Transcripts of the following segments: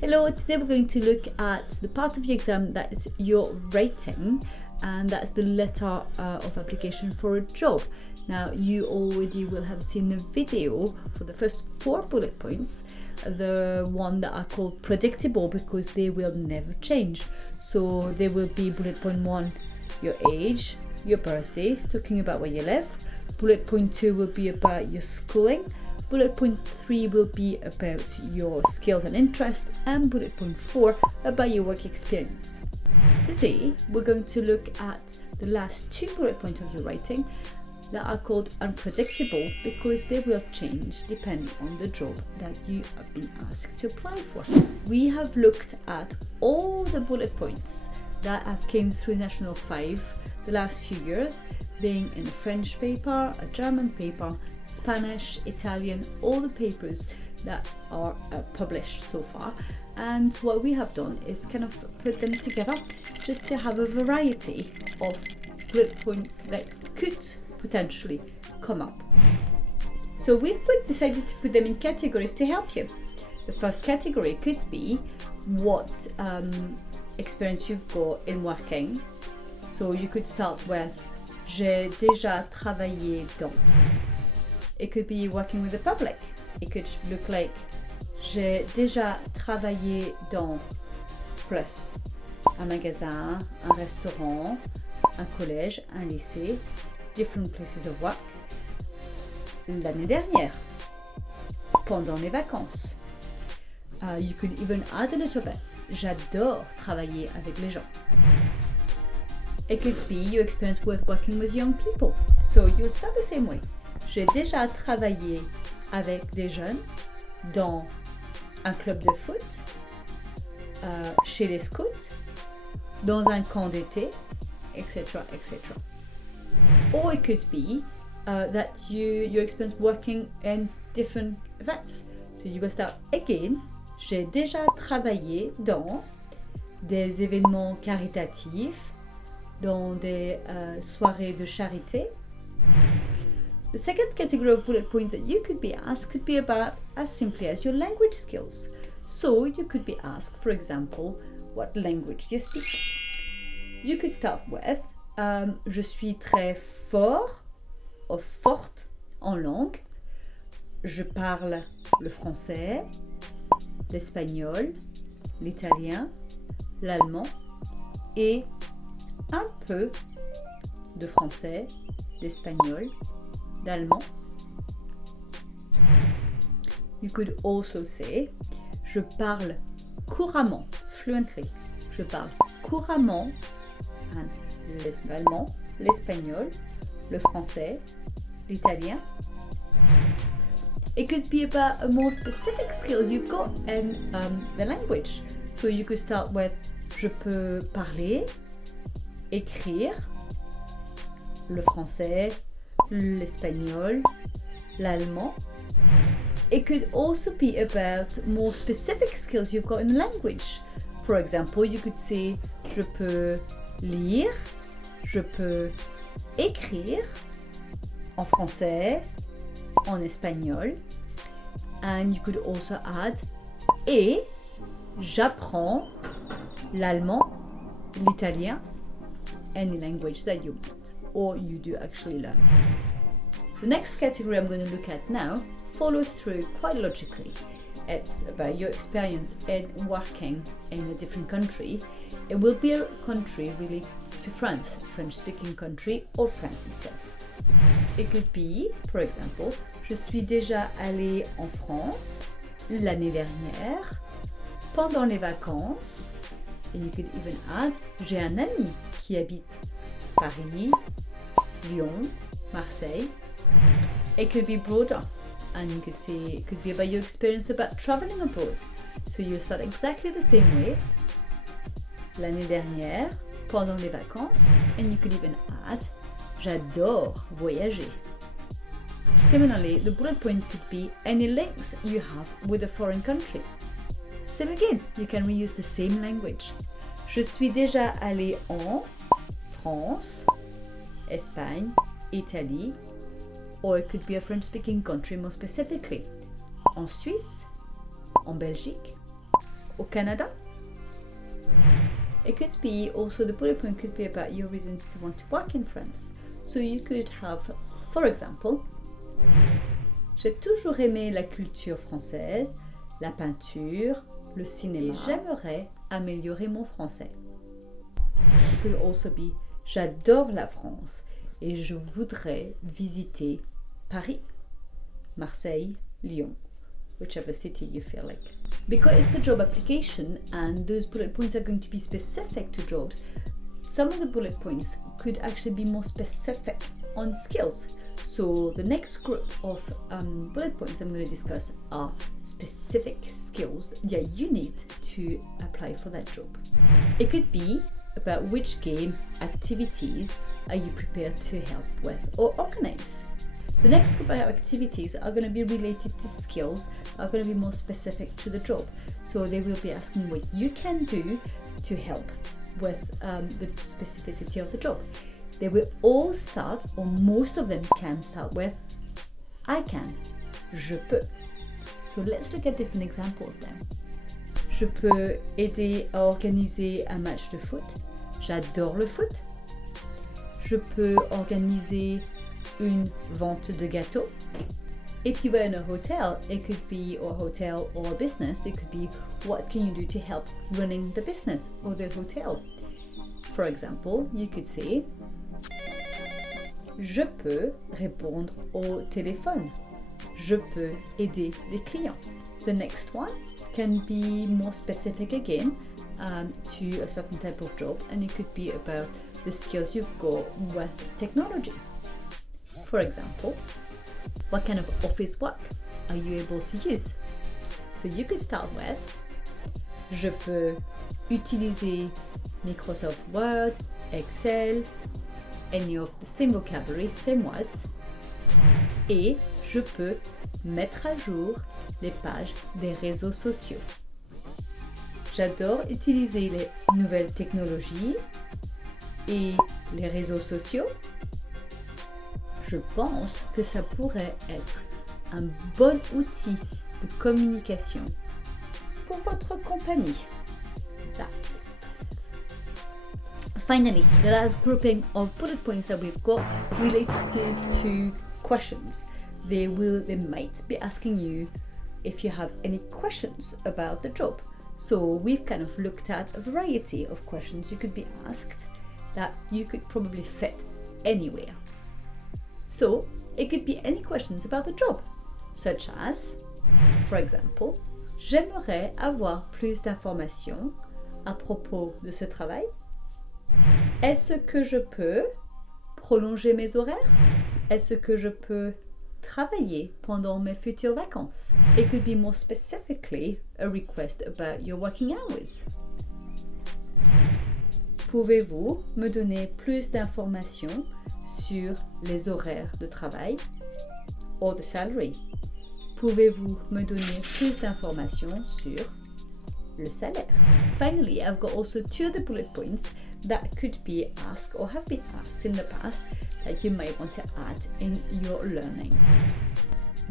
Hello, today we're going to look at the part of your exam that is your rating, and that's the letter of application for a job. Now, you already will have seen the video for the first 4 bullet points, the one that are called predictable because they will never change. So they will be bullet point 1, your age, your birthday, talking about where you live. Bullet point 2 will be about your schooling. Bullet point 3 will be about your skills and interests, and bullet point 4 about your work experience. Today we're going to look at the last 2 bullet points of your writing that are called unpredictable because they will change depending on the job that you have been asked to apply for. We have looked at all the bullet points that have came through National 5 the last few years, being in a French paper, a German paper, Spanish, Italian, all the papers that are published so far. And what we have done is kind of put them together just to have a variety of bullet points that could potentially come up. So we've decided to put them in categories to help you. The first category could be what experience you've got in working. So you could start with J'ai déjà travaillé dans. It could be working with the public. It could look like J'ai déjà travaillé dans plus un magasin, un restaurant, un collège, un lycée, different places of work. L'année dernière, pendant les vacances. You could even add a little bit. J'adore travailler avec les gens. It could be your experience with working with young people. So you'll start the same way. J'ai déjà travaillé avec des jeunes dans un club de foot, chez les scouts, dans un camp d'été, etc., etc. Or it could be that your experience working in different events. So you will start again. J'ai déjà travaillé dans des événements caritatifs, dans des soirées de charité. The second category of bullet points that you could be asked could be about as simply as your language skills. So you could be asked, for example, what language do you speak? You could start with je suis très fort ou forte en langue. Je parle le français, l'espagnol, l'italien, l'allemand et un peu de français, d'espagnol, d'allemand. You could also say je parle couramment, fluently. Je parle couramment l'allemand, l'espagnol, le français, l'italien. It could be about a more specific skill you've got in the language. So you could start with je peux parler, écrire le français, l'espagnol, l'allemand. It could also be about more specific skills you've got in the language. For example, you could say je peux lire, je peux écrire en français, en espagnol. And you could also add et j'apprends l'allemand, l'italien, any language that you want or you do actually learn. The next category I'm going to look at now follows through quite logically. It's about your experience in working in a different country. It will be a country related to France, French-speaking country, or France itself. It could be, for example, je suis déjà allée en France l'année dernière, pendant les vacances. And you could even add, j'ai un ami qui habite Paris, Lyon, Marseille. It could be broader, and you could say it could be about your experience about traveling abroad. So you'll start exactly the same way. L'année dernière, pendant les vacances, and you could even add, j'adore voyager. Similarly, the bullet point could be any links you have with a foreign country. Same again, you can reuse the same language. Je suis déjà allée en France, Espagne, Italie, or it could be a French-speaking country more specifically. En Suisse, en Belgique, au Canada. It could be also, the bullet point could be about your reasons to want to work in France. So you could have, for example, j'ai toujours aimé la culture française, la peinture, le cinéma. J'aimerais améliorer mon français. It could also be, j'adore la France et je voudrais visiter Paris, Marseille, Lyon, whichever city you feel like. Because it's a job application and those bullet points are going to be specific to jobs, some of the bullet points could actually be more specific on skills. So the next group of bullet points I'm going to discuss are specific skills that you need to apply for that job. It could be about which game activities are you prepared to help with or organize. The next group of activities are going to be related to skills, are going to be more specific to the job. So they will be asking what you can do to help with the specificity of the job. They will all start, or most of them can start with I can, je peux. So let's look at different examples then. Je peux aider à organiser un match de foot. J'adore le foot. Je peux organiser une vente de gâteaux. If you were in a hotel, it could be a hotel or a business. It could be what can you do to help running the business or the hotel. For example, you could say je peux répondre au téléphone. Je peux aider les clients. The next one can be more specific again to a certain type of job, and it could be about the skills you've got with technology. For example, what kind of office work are you able to use? So you could start with je peux utiliser Microsoft Word, Excel, any of the same vocabulary, same words, et je peux mettre à jour les pages des réseaux sociaux. J'adore utiliser les nouvelles technologies et les réseaux sociaux. Je pense que ça pourrait être un bon outil de communication pour votre compagnie. That is impressive. Finally, the last grouping of bullet points that we've got relates to questions. They might be asking you if you have any questions about the job. So we've kind of looked at a variety of questions you could be asked that you could probably fit anywhere. So it could be any questions about the job, such as, for example, j'aimerais avoir plus d'informations à propos de ce travail. Est-ce que je peux prolonger mes horaires? Est-ce que je peux travailler pendant mes futures vacances? It could be more specifically a request about your working hours. Pouvez-vous me donner plus d'informations sur les horaires de travail? Or the salary. Pouvez-vous me donner plus d'informations sur le salaire? Finally, I've got also two other bullet points that could be asked or have been asked in the past that you might want to add in your learning.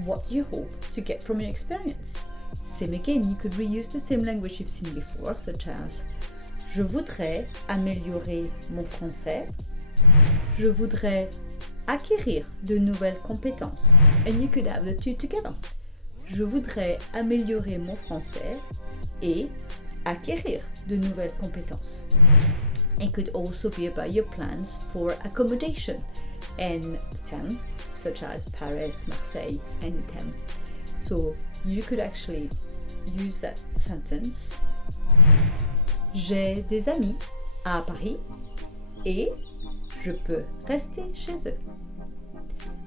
What do you hope to get from your experience? Same again, you could reuse the same language you've seen before, such as je voudrais améliorer mon français. Je voudrais acquérir de nouvelles compétences. And you could have the two together. Je voudrais améliorer mon français et acquérir de nouvelles compétences. It could also be about your plans for accommodation in thèmes such as Paris, Marseille, any thème. So you could actually use that sentence. J'ai des amis à Paris et je peux rester chez eux.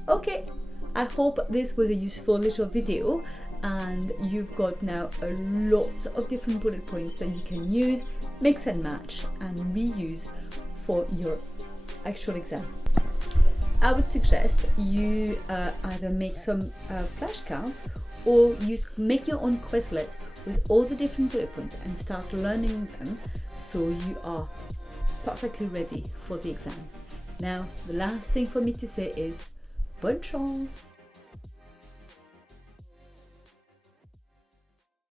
Okay, I hope this was a useful little video and you've got now a lot of different bullet points that you can use, mix and match and reuse for your actual exam. I would suggest you either make some flashcards or make your own Quizlet with all the different bullet points and start learning them so you are perfectly ready for the exam. Now, the last thing for me to say is bonne chance!